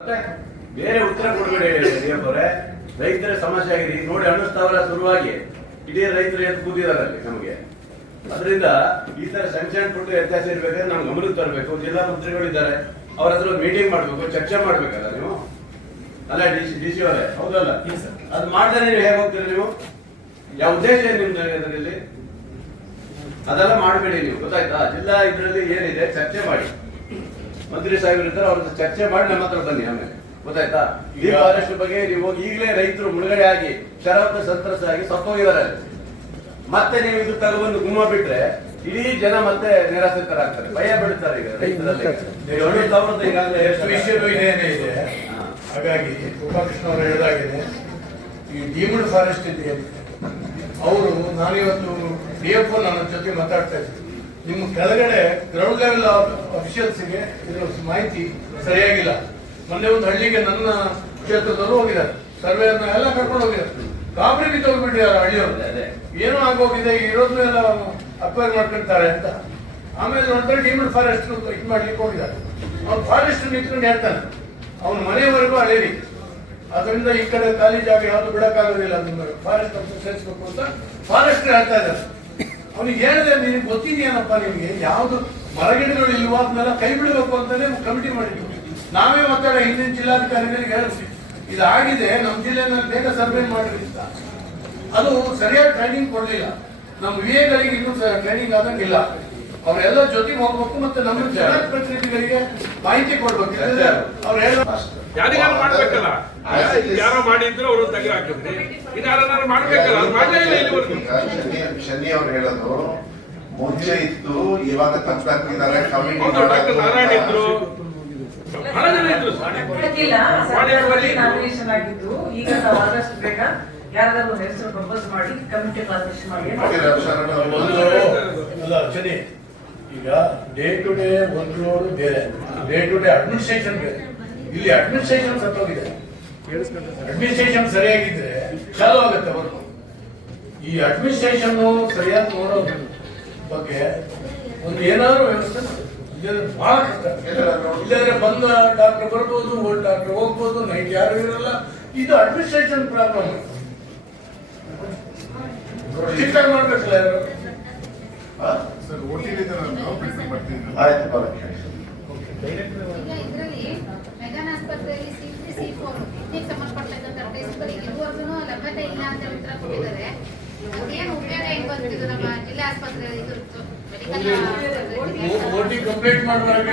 ಬೇರೆ ಉತ್ತರ ಕೊಡಬೇಡಿ ಅವರೇ. ರೈತರ ಸಮಸ್ಯೆ ಆಗಿದೆ ಈಗ ನೋಡಿ, ಅಣ್ಣಸ್ತವರ ಶುರುವಾಗಿ ಇಡೀ ರೈತರು ಎದ್ದು ಕೂತಿದ್ದಾರೆ ಅಲ್ಲಿ ನಮಗೆ. ಅದರಿಂದ ಈ ತರ ಸಣ್ಣ ಸಣ್ಣ ಪುಟ್ಟ ವ್ಯತ್ಯಾಸ ಇರ್ಬೇಕಾದ್ರೆ ನಮ್ಗೆ ಗಮನಕ್ಕೆ ತರಬೇಕು. ಜಿಲ್ಲಾ ಮಂತ್ರಿಗಳಿದ್ದಾರೆ, ಅವ್ರ ಹತ್ರ ಮೀಟಿಂಗ್ ಮಾಡ್ಬೇಕು, ಚರ್ಚೆ ಮಾಡ್ಬೇಕಲ್ಲ ನೀವು. ಅಲ್ಲ ಡಿ ಸಿ ಅವರೇ, ಹೌದಲ್ಲ? ಅದು ಮಾಡ್ತಾರೆ. ನೀವು ಹೇಗೆ ಹೋಗ್ತೀರಿ ನೀವು? ಯಾವ ಉದ್ದೇಶ ಇದೆ ನಿಮ್ದು ಅದರಲ್ಲಿ? ಅದೆಲ್ಲ ಮಾಡಬೇಡಿ ನೀವು, ಗೊತ್ತಾಯ್ತಾ? ಜಿಲ್ಲಾ ಇದ್ರಲ್ಲಿ ಏನಿದೆ ಚರ್ಚೆ ಮಾಡಿ, ಮಂತ್ರಿ ಸಾಹೇಬರು ಇದ್ದಾರೆ, ಅವ್ರ ಚರ್ಚೆ ಮಾಡಿ ನಮ್ಮ ಹತ್ರ ಬನ್ನಿ. ಆಮೇಲೆ ಗೊತ್ತಾಯ್ತಾ? ಈ ಫಾರೆಸ್ಟ್ ಬಗ್ಗೆ ನೀವು ಈಗಲೇ ರೈತರು ಮುಳುಗಡೆ ಆಗಿ ಶರಾವತ ಸಂತ್ರಸ್ತ ಆಗಿ ಸತ್ತೋಗಿದ್ದಾರೆ. ಮತ್ತೆ ನೀವು ಇದು ತಗೊಂಡು ಗುಮ್ಮ ಬಿಟ್ರೆ ಇಡೀ ಜನ ಮತ್ತೆ ನಿರಾಶ್ರಿತರಾಗ್ತಾರೆ, ಭಯ ಬೀಳ್ತಾರೆ. ಈಗ ರೈತರಲ್ಲಿ ಈಗಾಗಲೇ ಎಷ್ಟು ವಿಷಯಗಳು ಇದೆ. ಹಾಗಾಗಿ ಉಪಾಕೃಷ್ಣ ಅವರು ಹೇಳಿದಾಗಿದೆ, ಈ ಡೀಮ್ಡ್ ಫಾರೆಸ್ಟ್ ಇದೆ ಅವರು. ನಾನಿವತ್ತು DF ನನ್ನ ಜೊತೆ ಮಾತಾಡ್ತಾ ಇದ್ದೆ, ನಿಮ್ಮ ಕೆಳಗಡೆ ಗ್ರೌಂಡ್ ಲೆವೆಲ್ ಅಫಿಷಿಯಲ್ಸ್ಗೆ ಇದರ ಮಾಹಿತಿ ಸರಿಯಾಗಿಲ್ಲ. ಮೊನ್ನೆ ಒಂದು ಹಳ್ಳಿಗೆ ನನ್ನ ಕ್ಷೇತ್ರದವರು ಹೋಗಿದ್ದಾರೆ, ಸರ್ವೇಯರ್ನ ಎಲ್ಲ ಕರ್ಕೊಂಡು ಹೋಗಿದ್ದಾರೆ. ಗಾಬರಿ ಬಿದ್ದು ಹೋಗ್ಬಿಟ್ಟಿದ್ದಾರೆ ಹಳ್ಳಿಯವರು. ಏನೋ ಆಗೋಗಿದೆ, ಇರೋದನ್ನೆಲ್ಲ ಅಕ್ವೈರ್ ಮಾಡ್ಕೊಳ್ತಾರೆ ಅಂತ. ಆಮೇಲೆ ನೋಡಿದ್ರೆ ಡೀಮ್ಡ್ ಫಾರೆಸ್ಟ್ ಇದು ಮಾಡ್ಲಿಕ್ಕೆ ಹೋಗಿದ್ದಾರೆ. ಅವ್ನು ಫಾರೆಸ್ಟ್ ನಿಂತ್ಕೊಂಡು ಹೇಳ್ತಾನೆ, ಅವನ ಮನೆಯವರೆಗೂ ಅಳೇರಿ. ಅದರಿಂದ ಈ ಕಡೆ ಖಾಲಿ ಜಾಗ ಯಾವುದು ಬಿಡಕ್ಕಾಗೋದಿಲ್ಲ, ಅದನ್ನ ಫಾರೆಸ್ಟ್ ಸೇರಿಸ್ಬೇಕು ಅಂತ ಫಾರೆಸ್ಟ್ ಹೇಳ್ತಾ ಇದ್ದಾರೆ. ಅವನಿಗೆ ಹೇಳಿದೆ, ನಿನಗೆ ಗೊತ್ತಿದೆಯೇನಪ್ಪ, ನಿಮ್ಗೆ ಯಾವ್ದು ಮರಗಿಡಗಳು ಇಲ್ವಾ ಅದನ್ನೆಲ್ಲ ಕೈ ಬಿಡಬೇಕು ಅಂತಾನೆ ಕಮಿಟಿ ಮಾಡಿದ್ವಿ. ನಾವೇ ಮಾತಾಡ ಹಿಂದಿನ ಜಿಲ್ಲಾಧಿಕಾರಿಗಳಿಗೆ ಹೇಳಿದ್ವಿ, ಇದಾಗಿದೆ ನಮ್ಮ ಜಿಲ್ಲೆನಲ್ಲಿ ಬೇಗ ಸರ್ವೆ ಮಾಡ್ರಿ ಅಂತ. ಅದು ಸರಿಯಾಗಿ ಟ್ರೈನಿಂಗ್ ಕೊಡ್ಲಿಲ್ಲ. ನಮ್ಮ ವಿಎಗಳಿಗೆ ಇನ್ನೂ ಟ್ರೈನಿಂಗ್ ಆದಂಗಿಲ್ಲ. ಅವರೆಲ್ಲ ಜೊತೆಗೆ ಹೋಗ್ಬೇಕು, ಮತ್ತೆ ನಮ್ಮ ಜನಪ್ರತಿನಿಧಿಗಳಿಗೆ ಮಾಹಿತಿ ಕೊಡ್ಬೇಕು. ಅವ್ರು ಹೇಳ ಯಾರಿಗಾರು ಮಾಡ್ಬೇಕಲ್ಲ, ಯಾರೋ ಮಾಡಿದ್ರು ಅವರು ತೆಗೆದು ಹಾಕಿದ್ರಿ, ಇನ್ನಾರು ಮಾಡ್ಬೇಕಲ್ಲ, ಅದು ಮಾಡಲೇ ಇಲ್ಲ ಇಲ್ಲಿವರೆಗೂ. ಶನಿ ಅವ್ರು ಹೇಳೋದು ಮುಂಚೆ ಇತ್ತು, ಇವಾಗ ತಂತ್ರಜ್ಞಾನ ಡಾಕ್ಟರ್ ನಾರಾಯಣ ಇದ್ರು, ಬಹಳ ಜನ ಇದ್ರು. ನಾಮಿನೇಷನ್ ಆಗಿದ್ದು, ಈಗ ನಾವು ಆದಷ್ಟು ಬೇಗ ಯಾರಾದ್ರೂ ಹೆಸರು ಪ್ರಪೋಸ್ ಮಾಡಿ ಕಮಿಟಿ ಫಾರ್ಮೇಷನ್ ಮಾಡಿ. ಅಲ್ಲ ಶನಿ, ಈಗ day to day workload ಬೇರೆ, ಡೇ ಟು ಡೇ ಅಡ್ಮಿನಿಸ್ಟ್ರೇಷನ್ ಬೇರೆ. ಇಲ್ಲಿ ಅಡ್ಮಿನಿಸ್ಟ್ರೇಷನ್ ಸತ್ತೋಗಿದೆ. ಅಡ್ಮಿನಿಸ್ಟ್ರೇಷನ್ ಸರಿಯಾಗಿದ್ರೆ ಚಾಲು ಆಗುತ್ತೆ ವರ್ಕ್. ಈ ಅಡ್ಮಿನಿಸ್ಟ್ರೇಷನ್ ಸರಿಯಾಗಿ ನೋಡೋ ಬಗ್ಗೆ ಒಂದು ಏನಾದ್ರು ವ್ಯವಸ್ಥೆ ಮಾಡಿ. ಬಹಳ ಕಷ್ಟ. ಇಲ್ಲಾಂದ್ರೆ ಬಂದ ಡಾಕ್ಟರ್ ಬರ್ಬೋದು, ಓಲ್ಡ್ ಡಾಕ್ಟರ್ ಹೋಗ್ಬೋದು, ನೈಟ್ ಯಾರು ಇರಲ್ಲ. ಇದು ಅಡ್ಮಿನಿಸ್ಟ್ರೇಷನ್ ಪ್ರಾಬ್ಲಮ್. ಚಿಕ್ಕ ಮಾಡ್ಬೇಕಲ್ಲ ಯಾರು. ಆಯ್ತು ಬರ ಇದರಲ್ಲಿ ಮೆಗಾನ್ ಆಸ್ಪತ್ರೆಯಲ್ಲಿ C3, C4 ಕಿಡ್ನಿಗೆ ಸಂಬಂಧಪಟ್ಟಂತ ಟೆಸ್ಟ್ಗಳಿಗೆ ಇದುವರೆಗೂ ಲಭ್ಯತೆ ಇಲ್ಲ ಅಂತ ಉತ್ತರ ಕೊಟ್ಟಿದ್ದಾರೆ. ಅದೇನು ಉಪಯೋಗ ಏನು ಬರ್ತಿದ್ದು ನಮ್ಮ ಜಿಲ್ಲಾ ಆಸ್ಪತ್ರೆ ಕಂಪ್ಲೇಂಟ್ ಮಾಡುವಾಗ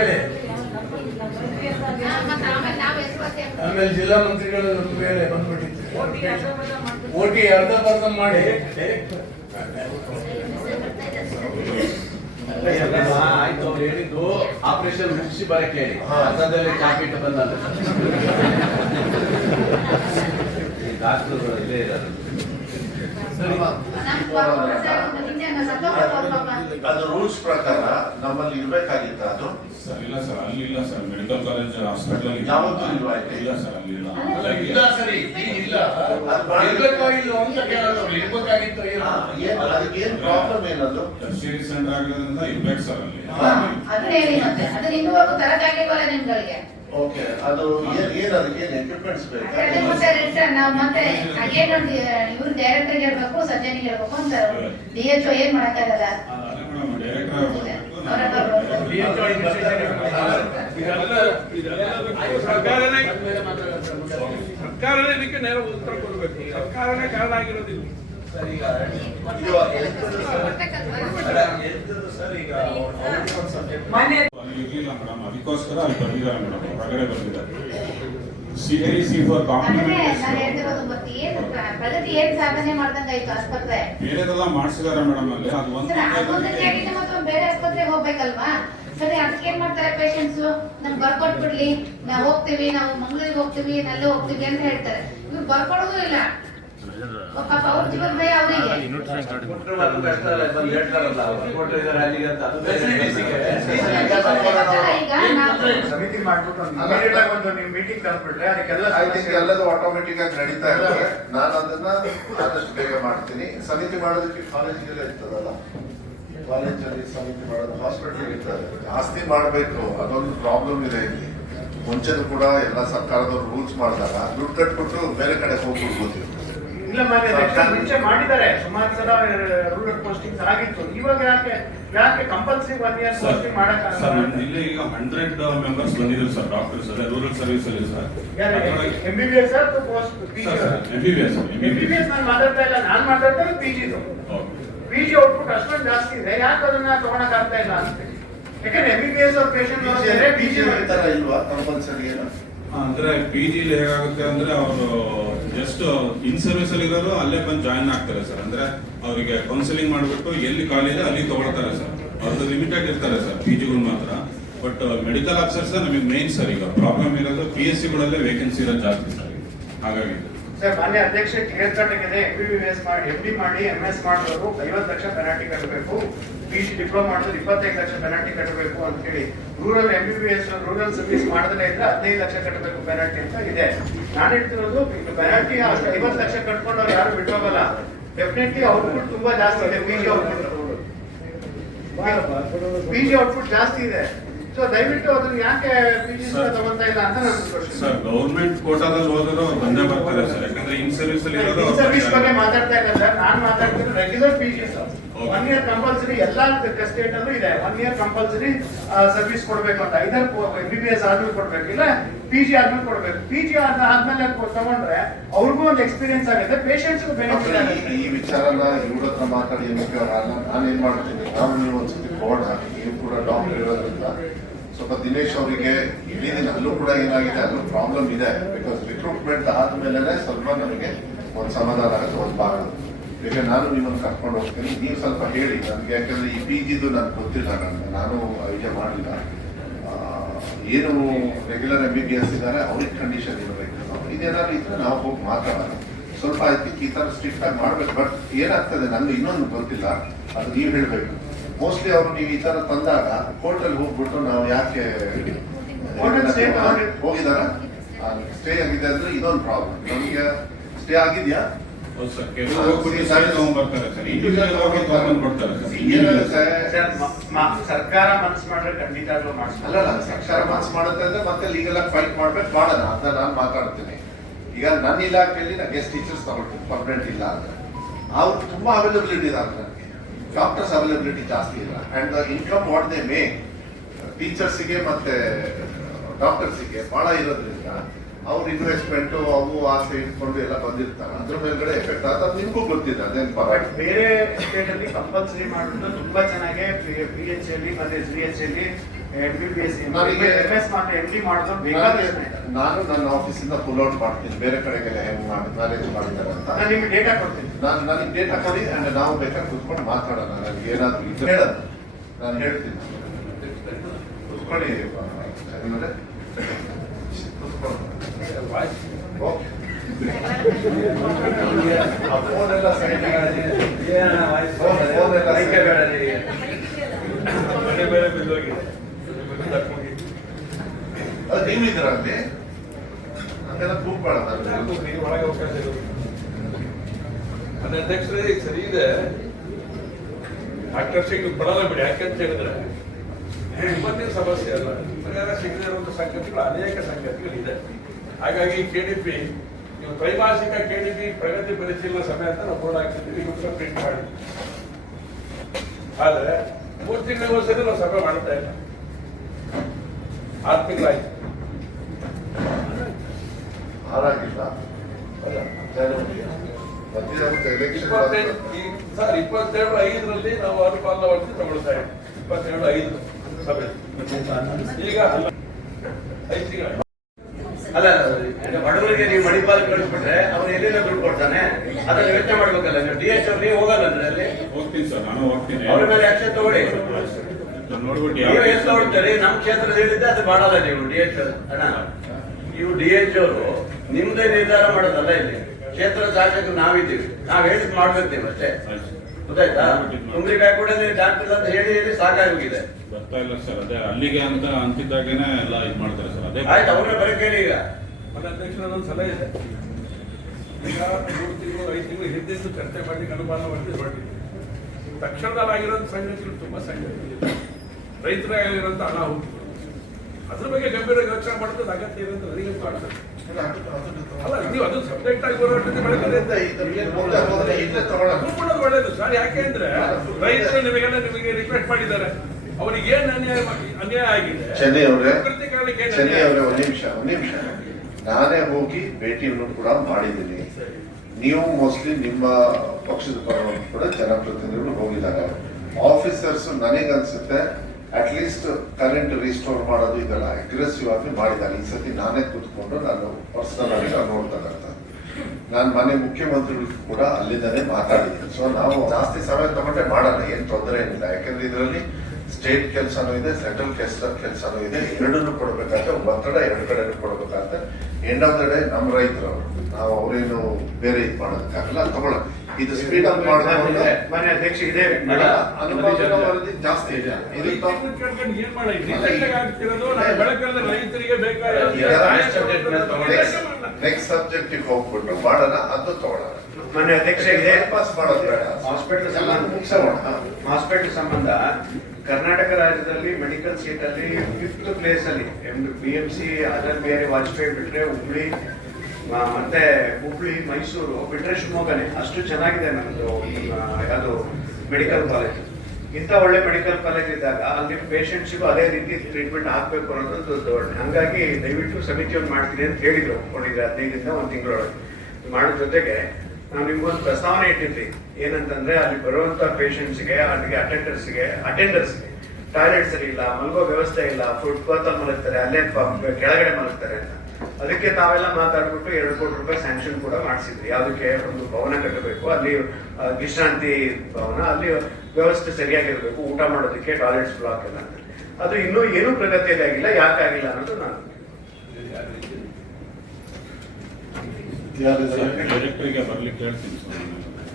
ಆಮೇಲೆ ಜಿಲ್ಲಾ ಮಂತ್ರಿಗಳು ನಮ್ಮ ಮೇಲೆ ಬಂದ್ಬಿಟ್ಟಿತ್ತು. ಓಟಿ ಅರ್ಧ ಮಾಡಿ ಆಯ್ತು. ಅವ್ರು ಹೇಳಿದ್ದು ಆಪರೇಷನ್ ಮುಗಿಸಿ ಬರಕ್ಕೆ ಹೇಳಿ, ಅರ್ಧದಲ್ಲಿ ಚಾಪಿಟ್ಟು ಬಂದ ಡಾಕ್ಟರ್ ಇಲ್ಲೇ ಇರೋದು. ಅದು ರೂಲ್ಸ್ ಪ್ರಕಾರ ನಮ್ಮಲ್ಲಿ ಇರ್ಬೇಕಾಗಿತ್ತ ಅದು? ಇಲ್ಲ ಸರ್, ಅಲ್ಲಿ ಇಲ್ಲ ಸರ್. ಮೆಡಿಕಲ್ ಕಾಲೇಜ್ ಹಾಸ್ಪಿಟಲ್ ಯಾವತ್ತೂ ಇಲ್ವಾ? ಇಲ್ಲ ಸರ್, ಅಲ್ಲಿ ಇಲ್ಲ. ಇಲ್ಲ ಸರಿ, ಇಲ್ಲ ಇರ್ಬೇಕಾಗಿಲ್ಲ ಅಂತ ಕೇಳೋದು. ಇರ್ಬೇಕಾಗಿತ್ತು. ಅದಕ್ಕೇನು ಪ್ರಾಬ್ಲಮ್ ಏನದು? ಟರ್ಷಿಯರಿ ಸೆಂಟರ್ ಆಗಿರೋದ್ರಿಂದ ಇರ್ಬೇಕು ಸರ್ ಅಲ್ಲಿ. ಅದನ್ನ ಹೇಳಿ, ಮತ್ತೆ ಅದನ್ನ ಇನ್ನೂವರೆಗೂ ತರಕಾಗಿಲ್ವಲ್ಲ ನಿಮ್ಗಳಿಗೆ. ಓಕೆ, ಅದು ಏನ್ ಅದಕ್ಕೆ ಎಕ್ವಿಪ್ಮೆಂಟ್ಸ್ ಬೇಕು? ನಾವು ಮತ್ತೆ ಏನು ಇವ್ರು ಡೈರೆಕ್ಟರ್ ಹೇಳ್ಬೇಕು, ಸಜ್ಜನಿಗೆ ಹೇಳ್ಬೇಕು ಅಂತ. DHO ಏನ್ ಮಾಡಕ್ಕಾಗಲ್ಲ. ಸರ್ಕಾರನೇ ಇದಕ್ಕೆ ನೇರ ಉತ್ತರ ಕೊಡಬೇಕು. ಸರ್ಕಾರನೇ ಕಾರಣ ಆಗಿರೋದಿಲ್ಲ. ಇರ್ಲಿಲ್ಲ ಮೇಡಮ್, ಅದಕ್ಕೋಸ್ಕರ ಅಲ್ಲಿ ಬಂದಿದ್ದಾರೆ ಮೇಡಮ್, ಹೊರಗಡೆ ಬಂದಿದ್ದಾರೆ. C3, C4 ಪ್ರಗತಿ ಏನ್ ಸಾಧನೆ ಮಾಡ್ದಂಗಾಯ್ತು ಆಸ್ಪತ್ರೆ. ಬೇರೆದೆಲ್ಲ ಮಾಡಿಸಿದಾರೆ ಮೇಡಮ್ ಅಲ್ಲಿ. ಅದು ಒಂದು ಬೇರೆ ಆಸ್ಪತ್ರೆಗೆ ಹೋಗ್ಬೇಕಲ್ವಾ? ಸರಿ, ಅದಕ್ಕೆ ಏನ್ ಮಾಡ್ತಾರೆ ಪೇಷಂಟ್ಸ್, ನಮ್ಗೆ ಬರ್ಕೊಟ್ಬಿಡ್ಲಿ, ನಾವು ಹೋಗ್ತೀವಿ, ನಾವು ಮಂಗಳೂರಿಗೆ ಹೋಗ್ತೀವಿ, ನಲ್ಲಿ ಹೋಗ್ತೀವಿ ಅಂತ ಹೇಳ್ತಾರೆ. ಇವ್ರು ಬರ್ಕೊಡೋದು ಇಲ್ಲ. ಪಾಪ ಅವ್ರ ಜೀವನ ಭಯ ಅವರಿಗೆ. ಎಲ್ಲದೂ ಆಟೋಮೆಟಿಕ್ ಆಗಿ ನಡೀತಾ ಇರ್ತದೆ. ನಾನು ಅದನ್ನ ಆದಷ್ಟು ಬೇಗ ಮಾಡ್ತೀನಿ. ಸಮಿತಿ ಮಾಡೋದಕ್ಕೆ ಕಾಲೇಜಿಗೆಲ್ಲ ಇರ್ತದಲ್ಲ, ಕಾಲೇಜಲ್ಲಿ ಸಮಿತಿ ಮಾಡೋದು, ಹಾಸ್ಪಿಟಲ್ ಇರ್ತದೆ. ಆಸ್ತಿ ಮಾಡಬೇಕು, ಅದೊಂದು ಪ್ರಾಬ್ಲಮ್ ಇದೆ ಇಲ್ಲಿ. ಮುಂಚೆನೂ ಕೂಡ ಎಲ್ಲ ಸರ್ಕಾರದವರು ರೂಲ್ಸ್ ಮಾಡಿದಾಗ ದುಡ್ಡು ಕಟ್ಬಿಟ್ಟು ಬೇರೆ ಕಡೆ ಹೋಗ್ಬಿಡ್ಬೋದು. ಇಲ್ಲ ಮಾನ್ಯ ಮುಂಚೆ ಮಾಡಿದ್ದಾರೆ, ಸುಮಾರು ಸಲ ರೂರಲ್ ಪೋಸ್ಟಿಂಗ್ ಆಗಿತ್ತು. ಇವಾಗ ಯಾಕೆ ಕಂಪಲ್ಸರಿ 1 ಇಯರ್ ಪೋಸ್ಟಿಂಗ್ ಸರ್ ನಮ್ದು ಇಲ್ಲಿ ಈಗ 100 ಮೆಂಬರ್ಸ್ ಬಂದಿದ್ರು ಸರ್, ಡಾಕ್ಟರ್ಸ್ ಅದೇ ರೂರಲ್ ಸರ್ವಿಸ್ ಅಲ್ಲಿ ಸರ್. MBBS MBBS ನಾನು ಮಾತಾಡ್ತಾ ಇಲ್ಲ, ನಾನು ಮಾತಾಡ್ತಾ ಇರೋದು PG ಔಟ್ಪುಟ್ ಅಷ್ಟೊಂದು ಜಾಸ್ತಿ ಇದೆ, ಯಾಕೆ ಅದನ್ನ ತಗೊಳಕ್ ಆಗ್ತಾ ಇಲ್ಲ ಅಂತ. ಯಾಕಂದ್ರೆ MBBS ಅವ್ರ ಪೇಷಂಟ್ PG ಇಲ್ವಾ ಕಂಪಲ್ಸರಿ ಏನು? ಅಂದ್ರೆ PG ಹೇಗಾಗುತ್ತೆ ಅಂದ್ರೆ ಅವರು ಜಸ್ಟ್ ಇನ್ ಸರ್ವಿಸ್ ಅಲ್ಲಿ ಇರೋರು ಅಲ್ಲೇ ಬಂದು ಜಾಯಿನ್ ಆಗ್ತಾರೆ ಸರ್. ಅಂದ್ರೆ ಅವರಿಗೆ ಕೌನ್ಸಿಲಿಂಗ್ ಮಾಡ್ಬಿಟ್ಟು ಎಲ್ಲಿ ಖಾಲಿ ಇದೆ ಅಲ್ಲಿ ತಗೊಳ್ತಾರೆ ಸರ್. ಅವ್ರದ್ದು ಲಿಮಿಟೆಡ್ ಇರ್ತಾರೆ ಸರ್ PGಗಳು ಮಾತ್ರ. ಬಟ್ ಮೆಡಿಕಲ್ ಆಫೀಸರ್ಸ್ ನಮಗೆ ಮೇನ್ ಸರ್. ಈಗ ಪ್ರಾಬ್ಲಮ್ ಇರೋದು PSC ಗಳಲ್ಲೇ ವೇಕೆನ್ಸಿ ಇರೋದು ಜಾಸ್ತಿ ಸರ್. ಹಾಗಾಗಿ ಸರ್ ಮಾನ್ಯ ಅಧ್ಯಕ್ಷ ಕ್ಲಿಯರ್ ಕಟ್ ಆಗಿದೆ. MBBS ಮಾಡಿ MD ಮಾಡಿ MS ಮಾಡಿದವರು 50 ಲಕ್ಷ ಪೆನಾಲ್ಟಿ ಕಟ್ಟಬೇಕು, PG ಡಿಪ್ಲೊಮಾ ಮಾಡಿದ್ರೆ 25 ಲಕ್ಷ ಪೆನಾಲ್ಟಿ ಕಟ್ಟಬೇಕು ಅಂತ ಹೇಳಿ, ರೂರಲ್ MBBS ರೂರಲ್ ಸರ್ವಿಸ್ ಮಾಡಿದ್ರೆ ಇದ್ರೆ 15 ಲಕ್ಷ ಕಟ್ಟಬೇಕು ಪೆನಾಲ್ಟಿ ಅಂತ ಇದೆ. ನಾನು ಹೇಳ್ತಿರೋದು ಪೆನಾಲ್ಟಿ ಅಷ್ಟು 50 ಲಕ್ಷ ಕಟ್ಕೊಂಡವ್ರು ಯಾರು ಬಿಟ್ಟೋಗಲ್ಲ. ಡೆಫಿನೆಟ್ಲಿ ಔಟ್ಪುಟ್ ತುಂಬಾ ಜಾಸ್ತಿ ಇದೆ, PG ಔಟ್ಪುಟ್ ಜಾಸ್ತಿ ಇದೆ. ಸೊ ದಯವಿಟ್ಟು ಅದನ್ನ ಯಾಕೆ PG ತಗೊಂತಾ ಇಲ್ಲ ಅಂತ ನನ್ನ ಕ್ವಶನ್ ಸರ್. ಗೌರ್ಮೆಂಟ್ ಕೋಟಾದಲ್ಲಿ ಹೋದ್ರು ಬಂದೇ ಬರ್ತಾರೆ ಸರ್. ಯಾಕಂದ್ರೆ ಇನ್ ಸರ್ವಿಸ್ ಅಲ್ಲಿ ಇರೋದು ಸರ್ವಿಸ್ ಬಗ್ಗೆ ಮಾತಾಡ್ತಾ ಇಲ್ಲ ಸರ್, ನಾನು ಮಾತಾಡ್ತಿರೋದು regular PG sir. 1 year compulsory ಎಲ್ಲಾ ಸ್ಟೇಟ್ ಅಲ್ಲೂ ಇದೆ. 1 ಇಯರ್ ಕಂಪಲ್ಸರಿ ಸರ್ವಿಸ್ ಕೊಡ್ಬೇಕು ಅಂತ. ಇದರ್ MBBS ಆದ್ಮೇಲೆ ಕೊಡ್ಬೇಕು, ಇಲ್ಲ PG ಆದ್ಮೇಲೆ ಕೊಡ್ಬೇಕು. PG ಆದ್ಮೇಲೆ ತಗೊಂಡ್ರೆ ಅವ್ರಿಗೂ ಒಂದು ಎಕ್ಸ್ಪೀರಿಯನ್ಸ್ ಆಗುತ್ತೆ, ಪೇಷಂಟ್ಸ್ ಬೆನಿಫಿಟ್ ಆಗುತ್ತೆ. ಈ ವಿಚಾರನ ಇವ್ರ ಹತ್ರ ಮಾತಾಡಿ ನಾನೇನ್ ಮಾಡ್ತೀನಿ, ನಾವು ನೀವು ಒಂದ್ಸತಿ ಕೊಡೋಣ. ನೀವು ಕೂಡ ಡಾಕ್ಟರ್ ಇರೋದ್ರಿಂದ ಸ್ವಲ್ಪ ದಿನೇಶ್ ಅವರಿಗೆ ಇಡೀ ದಿನ ಅಲ್ಲೂ ಕೂಡ ಏನಾಗಿದೆ, ಅಲ್ಲೂ ಪ್ರಾಬ್ಲಮ್ ಇದೆ. ಬಿಕಾಸ್ ರಿಕ್ರೂಟ್ಮೆಂಟ್ ಆದ್ಮೇಲೆ ಸ್ವಲ್ಪ ನಮಗೆ ಒಂದು ಸಮಾಧಾನ ಆಗುತ್ತೆ, ಒಂದು ಭಾಗ. ಈಗ ನಾನು ನಿಮ್ಮನ್ನು ಕರ್ಕೊಂಡು ಹೋಗ್ತೀನಿ, ನೀವು ಸ್ವಲ್ಪ ಹೇಳಿ ನನಗೆ. ಯಾಕಂದ್ರೆ ಈ PGದು ನನ್ಗೆ ಗೊತ್ತಿಲ್ಲ, ನಾನು ಐಡಿಯಾ ಮಾಡಲಿಲ್ಲ. ಏನು ರೆಗ್ಯುಲರ್ MBBS ಇದ್ದಾರೆ, ಅವ್ರಿಗೆ ಕಂಡೀಷನ್ ಇರಬೇಕು. ಇದೇನಾದ್ರು ಇದ್ರೆ ನಾವು ಹೋಗಿ ಮಾತಾಡೋಣ. ಸ್ವಲ್ಪ ಆಯ್ತು ಈ ತರ ಸ್ಟ್ರಿಕ್ಟ್ ಆಗಿ ಮಾಡ್ಬೇಕು. ಬಟ್ ಏನಾಗ್ತದೆ ನನ್ಗೆ ಇನ್ನೊಂದು ಗೊತ್ತಿಲ್ಲ, ಅದು ನೀವು ಹೇಳ್ಬೇಕು. ಮೋಸ್ಟ್ಲಿ ಅವರು ನೀವು ಈ ತರ ತಂದಾಗ ಕೋರ್ಟಲ್ಲಿ ಹೋಗ್ಬಿಟ್ಟು ನಾವು ಯಾಕೆ ಹೋಗಿದಾರ ಸ್ಟೇ ಆಗಿದೆ ಅಂದ್ರೆ ಇದೊಂದು ಪ್ರಾಬ್ಲಮ್. ನಮಗೆ ಸ್ಟೇ ಆಗಿದ್ಯಾ? ಹೌದು ಸರ್. ಕೆಲವರು ಹೋಗ್ಬಿಟ್ಟು ಸಾರಿ ತಗೊಂಡ್ಬರ್ತಾರೆ ಸರ್. ಇಂಡಿವಿಜುವಲ್ ಹೋಗಿ ತಗೊಂಡ್ ಕೊಡ್ತಾರೆ ಸರ್. ಸರ್ಕಾರ ಮನಸ್ಸು ಮಾಡಿದ್ರೆ ಖಂಡಿತವಾಗ್ಲೂ ಮಾಡಿಸಲ್ಲ. ಅಲ್ಲ, ಸರ್ಕಾರ ಮನಸ್ಸು ಮಾಡುತ್ತೆ ಅಂದ್ರೆ ಮತ್ತೆ ಲೀಗಲ್ ಆಗಿ ಫೈಟ್ ಮಾಡ್ಬೇಕು, ಮಾಡೋಣ ಅಂತ ನಾನು ಮಾತಾಡ್ತೀನಿ. ಈಗ ನನ್ನ ಇಲಾಖೆಯಲ್ಲಿ ನಾನು ಗೆಸ್ಟ್ ಟೀಚರ್ಸ್ ತಗೊಳ್ತೀನಿ, ಪರ್ಮನೆಂಟ್ ಇಲ್ಲ ಅಂದ್ರೆ. ಅವ್ರು ತುಂಬಾ ಅವೈಲಬಿಲಿಟಿ ಇದೆ ನನಗೆ. ಡಾಕ್ಟರ್ಸ್ ಅವೈಲಬಿಲಿಟಿ ಜಾಸ್ತಿ ಇಲ್ಲ. And income what they make ಟೀಚರ್ಸಿಗೆ ಮತ್ತೆ ಡಾಕ್ಟರ್ಸಿಗೆ ಬಹಳ ಇರೋದ್ರಿಂದ ಅವ್ರ ಇನ್ವೆಸ್ಟ್ಮೆಂಟ್ ಅವು ಆಸೆ ಇಟ್ಕೊಂಡು ಎಲ್ಲ ಬಂದಿರ್ತಾರೆ. ಅದ್ರ ಮೇಲ್ಗಡೆ ಎಫೆಕ್ಟ್ ಆದ ನಿಮ್ಗೂ ಗೊತ್ತಿದೆ. ಅದೇನು ಬಟ್ ಬೇರೆ ಸ್ಟೇಟ್ ಅಲ್ಲಿ ಕಂಪಲ್ಸರಿ ಮಾಡಿಬಿಟ್ಟು ತುಂಬಾ ಚೆನ್ನಾಗಿ PH ಅಲ್ಲಿ ಮತ್ತೆ GH ಅಲ್ಲಿ MBBS MS ಮಾಡಿ MD ಮಾಡಿದ್ರು ಬೇಕಾದಷ್ಟು. ನಾನು ನನ್ನ ಆಫೀಸಿಂದ ಫುಲ್ ಔಟ್ ಮಾಡ್ತೀನಿ, ಬೇರೆ ಕಡೆಗೆಲ್ಲ ಹೆಂಗ್ ಮ್ಯಾನೇಜ್ ಮಾಡಿದ್ದಾರೆ ಅಂತ. ನಾನು ನಿಮ್ಗೆ ಡೇಟಾ ಕೊಡ್ತೀನಿ. ನನಗೆ ಡೇಟಾ ಕೊಡಿ, ಅಂಡ್ ನಾವು ಬೇಕಾದ್ರೆ ಕುತ್ಕೊಂಡು ಮಾತಾಡೋಣ. ನನಗೆ ಏನಾದ್ರು ಇದ್ರೆ ಹೇಳೋದು, ನಾನು ಹೇಳ್ತೀನಿ. ಕುತ್ಕೊಳ್ಳಿ ಓಕೆ. ಫೋನ್ ಎಲ್ಲ ಸೈಡ್ ಬೇರೆ ಬಿದ್ದೋಗಿದೆ. ಅದು ನೀವಿದ್ದೀರ ಅಲ್ಲಿ ಅದೆಲ್ಲ ಕೂಗ್ಬೇಡ. ಒಳಗೆ ಅವಕಾಶ ಇರೋದು. ನನ್ನ ಅಧ್ಯಕ್ಷರೇ ಈಗ ಸರಿ ಇದೆ. ಡಾಕ್ಟರ್ ಸಿಂಗ್ ಬಡಲ್ಲ ಬಿಡಿ, ಯಾಕೆಂತ ಹೇಳಿದ್ರೆ ಇವತ್ತಿನ ಸಮಸ್ಯೆ ಅಲ್ಲ, ಪರಿಹಾರ ಸಿಗದೇ ಇರುವಂತ ಸಂಗತಿಗಳು ಅನೇಕ ಸಂಗತಿಗಳಿದೆ. ಹಾಗಾಗಿ KDP ನೀವು ತ್ರೈಮಾಸಿಕ KDP ಪ್ರಗತಿ ಪರಿಶೀಲನಾ ಸಭೆ ಅಂತ ನಾವು ಬೋರ್ಡ್ ಹಾಕ್ತಿದ್ದೀವಿ, ಇವತ್ತು ಪ್ರಿಂಟ್ ಮಾಡಿ. ಆದ್ರೆ 3 ತಿಂಗಳ ವರ್ಷದಲ್ಲಿ ನಾವು ಸಭೆ ಮಾಡ್ತಾ ಇಲ್ಲ. 6 ತಿಂಗಳಾಯ್ತು. ಹಾರಾಗಿಲ್ಲ ಎಲೆಕ್ಷನ್ ಸರ್ 27/5 ನಾವು ಅನುಪಾಲನಾ ವರದಿ ತಗೊಳ್ತಾ ಇದ್ದೀವಿ. 27/5 ಸಭೆ ಈಗ 5 ತಿಂಗಳು. ಅಲ್ಲ, ಬಡವರಿಗೆ ನೀವು ಮಣಿಪಾಲ ಕಳಿಸ್ಬಿಟ್ರೆ ಅವ್ರು ಎಲ್ಲಿಂದ ದುಡ್ಡು ಕೊಡ್ತಾನೆ, ಅದನ್ನ ಯೋಚನೆ ಮಾಡ್ಬೇಕಲ್ಲ. ನೀವು DH ಅವ್ರು ನೀವು ಹೋಗಲ್ಲ ಅಂದ್ರೆ ಅಲ್ಲಿ ಹೋಗ್ತೀನಿ ಸರ್, ನಾನು ಹೋಗ್ತೀನಿ. ಅವ್ರ ಮೇಲೆ ಆಕ್ಷನ್ ತಗೊಳ್ಳಿ. ನೋಡ್ಬಿಟ್ಟು ನೀವು ಎಷ್ಟು ತಗೊಳ್ತಾರೆ? ನಮ್ಮ ಕ್ಷೇತ್ರದ ಹೇಳಿದ್ದೆ ಅದು ಮಾಡಲ್ಲ ನೀವು. DH ಅಣ್ಣ, ನೀವು DH ಅವರು ನಿಮ್ದೇ ನಿರ್ಧಾರ ಮಾಡೋದಲ್ಲ. ಇಲ್ಲಿ ಕ್ಷೇತ್ರ ಶಾಸಕರು ನಾವಿದ್ದೀವಿ, ನಾವ್ ಹೇಳಿದ್ ಮಾಡ್ಬೇಕು ನೀವು ಅಷ್ಟೇ. ಗೊತ್ತಾಯ್ತಾ? ಕುಂಬ್ರಿಕಾಯಿ ಕೂಡ ಡಾಕ್ಟರ್ ಅಂತ ಹೇಳಿ ಸಾಕಾಗಿ ಹೋಗಿದೆ. ಬರ್ತಾ ಇಲ್ಲ ಸರ್. ಅದೇ ಅಲ್ಲಿಗೆ ಅಂತ ಅಂತಿದ್ದಾಗೇನೆ ಎಲ್ಲ ಇದು ಮಾಡ್ತಾರೆ ಸರ್. ಅದೇ ಆಯ್ತು, ಅವ್ರನ್ನ ಬರೀ ಕೇಳಿ. ಈಗ ನನ್ನ ಅಧ್ಯಕ್ಷರದೊಂದು ಸಲಹೆ ಇದೆ. ಈಗ 3 ತಿಂಗಳು 5 ತಿಂಗಳು ಹಿಂದಿದ್ದು ಚರ್ಚೆ ಮಾಡಿ ಅನುಪಾಲನಾ ವರದಿ ಹೊರಟಿದೆ. ತಕ್ಷಣದಲ್ಲಾಗಿರೋದು ಸಂಗತಿಗಳು ತುಂಬಾ ಸಂಗತಿಗಳಿದೆ. ರೈತರಾಗಿರೋಂಥ ಅನಾಹುತಗಳು, ಅದ್ರ ಬಗ್ಗೆ ಗಂಭೀರ ಯೋಚನೆ ಮಾಡೋದು ಅಗತ್ಯ ಇದೆ ಅಂತ ನನಗೆ ಕಾಣ್ತದೆ. ಅಲ್ಲ ನೀವು ಅದು ಸಬ್ಜೆಕ್ಟ್ ಆಗಿ ಬರೋಷ್ಟೊಂದು ಬೆಳಕದೆ ಅಂತ ಅದು ಕೂಡ ಒಳ್ಳೇದು ಸರ್. ಯಾಕೆ ಅಂದ್ರೆ ರೈತರು ನಿಮಗೆ ರಿಕ್ವೆಸ್ಟ್ ಮಾಡಿದ್ದಾರೆ, ಅವರಿಗೆ ಏನ್ ಅನ್ಯಾಯ ಆಗಿದೆ, ಚೆನ್ನೈ ಅವರೇ ಪ್ರಕೃತಿಕರಣಕ್ಕೆ ಏನ್ ಚೆನ್ನೈ ಅನ್ಯಾಯ ಅವರೇ ಆಗಿದೆ? ಒಂದ್ ನಿಮಿಷ ನಾನೇ ಹೋಗಿ ಭೇಟಿಯನ್ನು ಕೂಡ ಮಾಡಿದ್ದೀನಿ. ನೀವು ಮೋಸ್ಟ್ಲಿ ನಿಮ್ಮ ಪಕ್ಷದ ಪರವಾಗಿ ಕೂಡ ಜನಪ್ರತಿನಿಧಿಗಳು ಹೋಗಿದ್ದಾರೆ. ಆಫೀಸರ್ಸ್ ನನಗನ್ಸುತ್ತೆ ಅಟ್ಲೀಸ್ಟ್ ಕರೆಂಟ್ ರಿಸ್ಟೋರ್ ಮಾಡೋದು ಇದೆಲ್ಲ ಅಗ್ರೆಸಿವ್ ಆಗಿ ಮಾಡಿದ್ದಾರೆ. ಈ ಸತಿ ನಾನೇ ಕೂತ್ಕೊಂಡು ನಾನು ಪರ್ಸನಲ್ ಆಗಿ ನಾನು ನೋಡ್ತಾ ಇರ್ತಾರೆ. ನಾನು ಮನೆ ಮುಖ್ಯಮಂತ್ರಿಗಳು ಕೂಡ ಅಲ್ಲಿಂದನೇ ಮಾತಾಡಿದ್ದೀನಿ. ಸೊ ನಾವು ಜಾಸ್ತಿ ಸಮಯ ತಗೊಂಡ್ರೆ ಮಾಡೋಣ, ಏನ್ ತೊಂದರೆ ಏನಿಲ್ಲ. ಯಾಕಂದ್ರೆ ಇದರಲ್ಲಿ ಸ್ಟೇಟ್ ಕೆಲಸನೂ ಇದೆ, ಸೆಂಟ್ರಲ್ ಕೆಲಸನೂ ಇದೆ. ಎರಡನ್ನೂ ಕೊಡ್ಬೇಕಾದ್ರೆ ಒತ್ತಡ ಎರಡು ಕಡೆನೂ ಕೊಡ್ಬೇಕಾದ್ರೆ ಎಂಡ್ ಆಫ್ ದ ಡೇ ನಮ್ಮ ರೈತರವರು, ನಾವು ಅವರೇನು ಬೇರೆ ಇದು ಮಾಡೋದಕ್ಕಾಗಲ್ಲ. ತಗೊಳ್ಳ ಇದು ಸ್ಪೀಡ್ ಅಪ್ ಮಾಡಿದ್ರೆ ಮಾನ್ಯ ಅಧ್ಯಕ್ಷ ಇದೆ ಅನುಪಾತದ ವರದಿ ಜಾಸ್ತಿ ಇದೆ. ಇದು ಏನ್ ಮಾಡಿ ಆಗ್ತಿರೋದು ನಾನು ಬೆಳಕಲ್ಲಿ ರೈತರಿಗೆ ನೆಕ್ಸ್ಟ್ ಸಬ್ಜೆಕ್ಟಿಗೆ ಹೋಗ್ಬಿಟ್ಟು ಮಾಡೋಣ, ಅದು ತಗೊಳ್ಳೋಣ. ಮಾನ್ಯ ಅಧ್ಯಕ್ಷ ಇದೆ ಪಾಸ್ ಮಾಡೋದು ಬೇಡ. ಹಾಸ್ಪಿಟಲ್ ಸಂಬಂಧ ಕರ್ನಾಟಕ ರಾಜ್ಯದಲ್ಲಿ ಮೆಡಿಕಲ್ ಸೀಟ್ ಅಲ್ಲಿ 5th ಪ್ಲೇಸ್ ಅಲ್ಲಿ BMC ಅದರ್ ಬೇರೆ ವಾಜಪೇಯಿ ಬಿಟ್ರೆ ಹುಬ್ಳಿ ಮತ್ತೆ ಹುಬ್ಳಿ ಮೈಸೂರು ಬಿಟ್ರೆ ಶಿವಮೊಗ್ಗನೇ ಅಷ್ಟು ಚೆನ್ನಾಗಿದೆ ನಮ್ದು ಯಾವುದು ಮೆಡಿಕಲ್ ಕಾಲೇಜ್. ಇಂಥ ಒಳ್ಳೆ ಮೆಡಿಕಲ್ ಕಾಲೇಜ್ ಇದ್ದಾಗ ಅಲ್ಲಿ ಪೇಷಂಟ್ಸ್ಗೂ ಅದೇ ರೀತಿ ಟ್ರೀಟ್ಮೆಂಟ್ ಹಾಕ್ಬೇಕು ಅನ್ನೋದು ದೊಡ್ಡ. ಹಂಗಾಗಿ ದಯವಿಟ್ಟು ಸಮಿತಿಯನ್ನು ಮಾಡ್ತೀನಿ ಅಂತ ಹೇಳಿದ್ರು, ಒಪ್ಕೊಂಡಿದ್ರೆ 15 ದಿಂದ 1 ತಿಂಗಳೊಳಗೆ ಮಾಡೋ ಜೊತೆಗೆ ನಾವು ನಿಮ್ಗೊಂದು ಪ್ರಸ್ತಾವನೆ ಇಟ್ಟಿದ್ವಿ. ಏನಂತಂದ್ರೆ ಅಲ್ಲಿ ಬರುವಂತ ಪೇಷಂಟ್ಸ್ಗೆ ಅಲ್ಲಿಗೆ ಅಟೆಂಡರ್ಸ್ಗೆ ಟಾಯ್ಲೆಟ್ಸ್ ಇಲ್ಲ, ಮಲಗೋ ವ್ಯವಸ್ಥೆ ಇಲ್ಲ, ಫುಟ್ಪಾತ್ ಅಲ್ಲಿ ಮಲಗ್ತಾರೆ, ಅಲ್ಲೇ ಕೆಳಗಡೆ ಮಲಗ್ತಾರೆ ಅಂತ. ಅದಕ್ಕೆ ತಾವೆಲ್ಲ ಮಾತಾಡ್ಬಿಟ್ಟು 2 ಕೋಟಿ ರೂಪಾಯಿ ಸ್ಯಾಂಕ್ಷನ್ ಕೂಡ ಮಾಡಿಸಿದ್ವಿ. ಯಾವುದಕ್ಕೆ ಒಂದು ಭವನ ಕಟ್ಟಬೇಕು, ಅಲ್ಲಿ ವಿಶ್ರಾಂತಿ ಭವನ, ಅಲ್ಲಿ ವ್ಯವಸ್ಥೆ ಸರಿಯಾಗಿರ್ಬೇಕು, ಊಟ ಮಾಡೋದಕ್ಕೆ ಟಾಯ್ಲೆಟ್ಸ್ ಬ್ಲಾಕ್ ಎಲ್ಲ ಅಂತ. ಅದು ಇನ್ನೂ ಏನೂ ಪ್ರಗತಿಯಲ್ಲಿ ಆಗಿಲ್ಲ. ಯಾಕಾಗಿಲ್ಲ ಅನ್ನೋದು ನಾನು ಡೈರೆಕ್ಟರ್ಗೆ ಬರ್ಲಿಕ್ಕೆ ಹೇಳ್ತೀನಿ ಸರ್.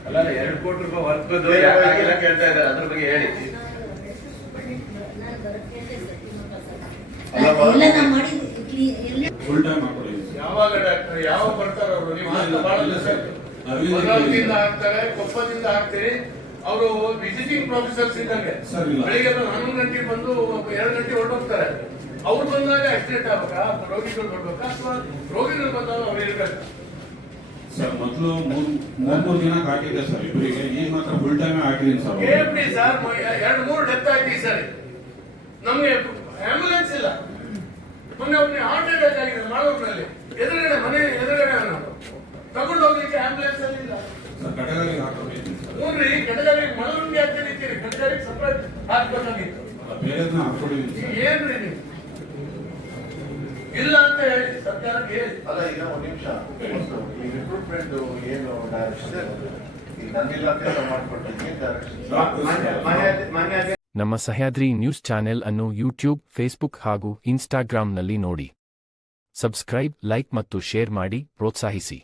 ಅಲ್ಲ 2 ಕೋಟಿ ರೂಪಾಯಿ ವರ್ಕ್ ಯಾಕಾಗಿಲ್ಲ ಕೇಳ್ತಾ ಇದ್ದಾರೆ, ಅದ್ರ ಬಗ್ಗೆ ಹೇಳಿ. ಫುಲ್ ಟೈಮ್ ಹಾಕೊಡಿ. ಯಾವಾಗ ಡಾಕ್ಟರ್ ಯಾವಾಗ ಬರ್ತಾರ ಅವರು? ನೀವು ಮಾಡಲ್ಲ ಸರ್. ಮಧುರಾದಿಂದ ಹಾಕ್ತಾರೆ, ಕೊಪ್ಪದಿಂದ ಹಾಕ್ತೀರಿ. ಅವರು ವಿಸಿಟಿಂಗ್ ಪ್ರೊಫೆಸರ್ಸ್ ಇದ್ದಂಗೆ ಸರ್ ಇಲ್ಲ. ಬೆಳಿಗ್ಗೆ 11 ಗಂಟೆಗೆ ಬಂದು 2 ಗಂಟೆ ಹೊರಟೋಗ್ತಾರೆ. ಅವ್ರು ಬಂದಾಗ ಆಕ್ಸಿಡೆಂಟ್ ಆಗ್ಬೇಕಾ, ರೋಗಿಗಳು ಬರ್ಬೇಕಾ, ಅಥವಾ ರೋಗಿಗಳು ಬಂದಾಗ ಅವ್ರು ಇರ್ಬೇಕಾ? ಸರ್ ಮೊದಲು ಮೂರು ದಿನ ಹಾಕಿದ್ದೆ ಸರ್ ಇಬ್ಬರಿಗೆ, ಈಗ ಮಾತ್ರ ಫುಲ್ ಟೈಮ್ ಹಾಕಿದೀನಿ ಸರ್. ಏನ್ರಿ ಸರ್, 2-3 ಡೆತ್ ಆಯ್ತು ಈ ಸರಿ. ನಮ್ಗೆ ಆಂಬ್ಯುಲೆನ್ಸ್ ಇಲ್ಲ. ಮೊನ್ನೆ ಒಬ್ಬನಿಗೆ ಹಾರ್ಟ್ ಅಟ್ಯಾಕ್ ಆಗಿದೆ ಮಾಳೂರಿನಲ್ಲಿ, ಎದುರುಗಡೆ ಮನೆ ಎದುರುಗಡೆ ನಾವು ತಗೊಂಡು ಹೋಗ್ಲಿಕ್ಕೆ ಆಂಬ್ಯುಲೆನ್ಸ್ ಅಲ್ಲಿ ಇಲ್ಲ. ಸರ್ ಕಡೆಗಳಿಗೆ ಹಾಕೋಬೇಕು ಸರ್. ನೋಡ್ರಿ, ಕಟಗಾರಿಗೆ ಮಳೂರಿಗೆ ಅಂತ ನಿಂತೀರಿ, ಕಟಗಾರಿಗೆ ಸಪ್ರೇಟ್ ಹಾಕ್ಬೇಕಾಗಿತ್ತು. ಬೇರೆದನ್ನ ಹಾಕೊಂಡಿದ್ದೀನಿ ಈಗ ಸರ್. ಏನ್ರಿ ನೀವು ಇಲ್ಲ ಅಂತ ಹೇಳಿ ಸರ್ಕಾರಕ್ಕೆ ಹೇಳಿ. ಅಲ್ಲ ಈಗ ಒಂದ್ ನಿಮಿಷ, ಈ ರಿಕ್ರೂಟ್ಮೆಂಟ್ ಏನು ಡೈರೆಕ್ಷನ್ ಈಗ ನನ್ನ ಇಲಾಖೆ ಮಾಡ್ಕೊಟ್ಟು ಏನ್ ಡೈರೆಕ್ಷನ್? ಮಾನ್ಯ ನಮ್ಮ ಸಹ್ಯಾದ್ರಿ ನ್ಯೂಸ್ ಚಾನೆಲ್ ಅನ್ನು ಯೂಟ್ಯೂಬ್, ಫೇಸ್ಬುಕ್ ಹಾಗೂ ಇನ್ಸ್ಟಾಗ್ರಾಂನಲ್ಲಿ ನೋಡಿ. ಸಬ್ಸ್ಕ್ರೈಬ್, ಲೈಕ್ ಮತ್ತು ಶೇರ್ ಮಾಡಿ ಪ್ರೋತ್ಸಾಹಿಸಿ.